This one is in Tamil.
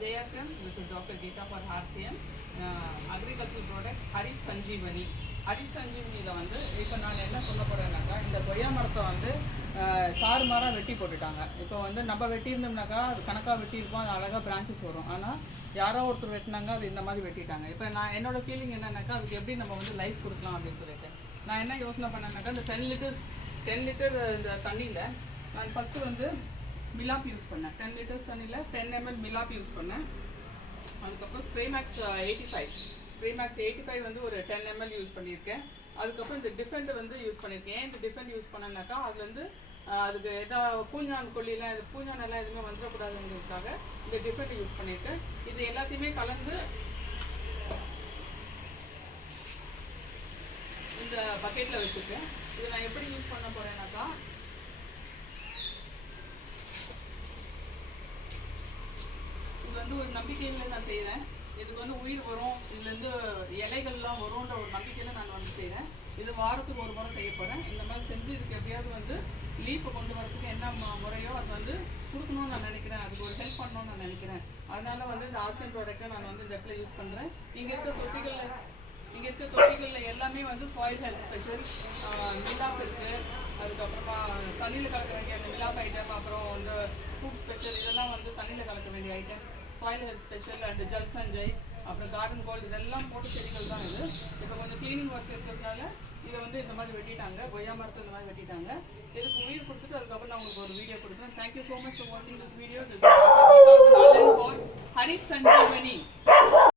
JSM, this is Dr. Geeta for RCM, agricultural product Haris Sanjeevani. Haris சஞ்சீவனியில் வந்து இப்போ நான் என்ன சொல்ல போகிறேன்னாக்கா, இந்த கொய்யா மரத்தை வந்து தாறுமாறாக வெட்டி போட்டுட்டாங்க. இப்போ வந்து நம்ம வெட்டியிருந்தோம்னாக்கா அது கணக்காக வெட்டியிருப்போம், அது அழகாக பிரான்ச்சஸ் வரும். ஆனால் யாரோ ஒருத்தர் வெட்டினாங்க, அது இந்த மாதிரி வெட்டிட்டாங்க. இப்போ நான் என்னோடய ஃபீலிங் என்னன்னாக்கா, அதுக்கு எப்படி நம்ம வந்து லைஃப் கொடுக்கலாம் அப்படின்னு சொல்லிட்டு நான் என்ன யோசனை பண்ணேன்னாக்கா, இந்த 10 லிட்டர் இந்த தண்ணியில் நான் ஃபஸ்ட்டு வந்து மிலாப் யூஸ் பண்ணேன். 10 லிட்டர்ஸ் தண்ணியில் 10 ml மிலாப் யூஸ் பண்ணேன். அதுக்கப்புறம் ஸ்ப்ரேமேக்ஸ் 85 வந்து ஒரு 10 ml யூஸ் பண்ணியிருக்கேன். அதுக்கப்புறம் இந்த டிஃபரெண்ட் வந்து யூஸ் பண்ணியிருக்கேன். ஏன் இந்த டிஃபரெண்ட் யூஸ் பண்ணேன்னாக்கா, அதுலேருந்து அதுக்கு எதாவது பூஞ்சான் கொல்லிலாம் இது பூஞ்சானெல்லாம் எதுவுமே வந்துடக்கூடாதுங்கிறதுக்காக இந்த டிஃபரெண்ட் யூஸ் பண்ணியிருக்கேன். இது எல்லாத்தையுமே கலந்து இந்த பக்கெட்டில் வச்சுருக்கேன். இது நான் எப்படி யூஸ் பண்ண போகிறேன்னாக்கா, இது வந்து ஒரு நம்பிக்கையில் நான் செய்கிறேன். இதுக்கு வந்து உயிர் வரும், இதுலேருந்து இலைகள்லாம் வரும்ன்ற ஒரு நம்பிக்கையில் நான் வந்து செய்கிறேன். இது வாரத்துக்கு ஒரு முறை செய்ய போகிறேன். இந்த மாதிரி செஞ்சு இதுக்கு எப்படியாவது வந்து லீஃபை கொண்டு வரதுக்கு என்ன முறையோ அது வந்து கொடுக்கணும்னு நான் நினைக்கிறேன். அதுக்கு ஒரு ஹெல்ப் பண்ணணும்னு நான் நினைக்கிறேன். அதனால் வந்து இந்த ஆர்சிஎம் ப்ராடக்ட்டை நான் வந்து இந்த இடத்துல யூஸ் பண்ணுறேன். இங்கே இருக்க தொட்டிகளில் எல்லாமே வந்து சாயில் ஹெல்த் ஸ்பெஷல் மிலாப் இருக்குது. அதுக்கப்புறமா தண்ணியில் கலக்க வேண்டிய அந்த மிலாப் ஐட்டம், அப்புறம் இந்த ஃப்ரூட் ஸ்பெஷல், இதெல்லாம் வந்து தண்ணியில் கலக்க வேண்டிய item. Soil health special and Jal Sanjay, அப்புறம் கார்டன் கோல்டு, இதெல்லாம் போட்டு செடிகள் தான் இது. இப்போ கொஞ்சம் க்ளீனிங் ஒர்க் இருக்கிறதுனால இதை வந்து இந்த மாதிரி வெட்டிட்டாங்க, கொய்யா மரத்தை இந்த மாதிரி வெட்டிட்டாங்க. இதுக்கு உயிர் கொடுத்துட்டு அதுக்கப்புறம் நான் உங்களுக்கு ஒரு வீடியோ கொடுக்குறேன். தேங்க்யூ ஸோ மச் ஃபார் வாட்சிங் this video. This is for Haris Sanjeevani.